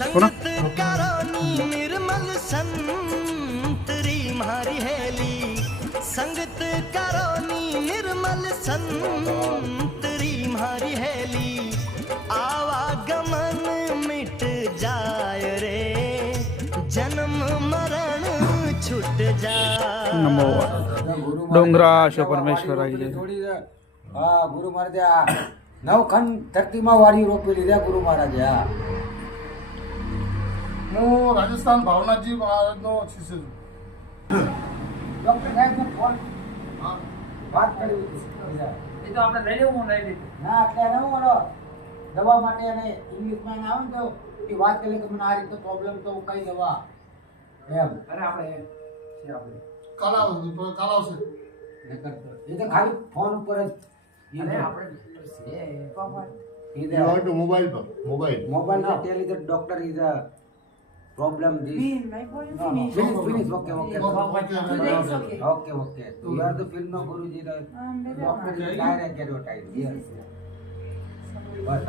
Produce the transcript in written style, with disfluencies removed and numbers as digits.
संगत कारोनी निर्मल संतरी मारी हेली संगत कारोनी निर्मल संतरी मारी हेली आवागमन मिट जाय रे जन्म मरण छूट जाय नमो डोंगराश परमेश्वराय जय થોડી હા ગુરુ મહારાજે આ નવખંડ ધરતીમાં વાડી રોપેલી છે ગુરુ મહારાજે આ હું રાજસ્થાન ભાવનાથજી મહારાજનો શિષ્ય છું. ડોક્ટર સાહેબને ફોન વાત કરી એ તો આપણે લઈ લેવું લઈ લીધું ના એટલે એને હું બોલો દવા માટે એને ઇંગ્લિશમાં એને આવે ને તો એ વાત કરે કે મને આ રીતે પ્રોબ્લેમ તો કઈ દવા એમ અરે આપણે છે આપણે કાલાવશે એ તો ખાલી ફોન ઉપર જ અરે આપણે છે મોબાઈલ પર મોબાઈલ ના Tally the doctor is a problem this finish okay you are the film no guruji the doctor is direct advertise yes bus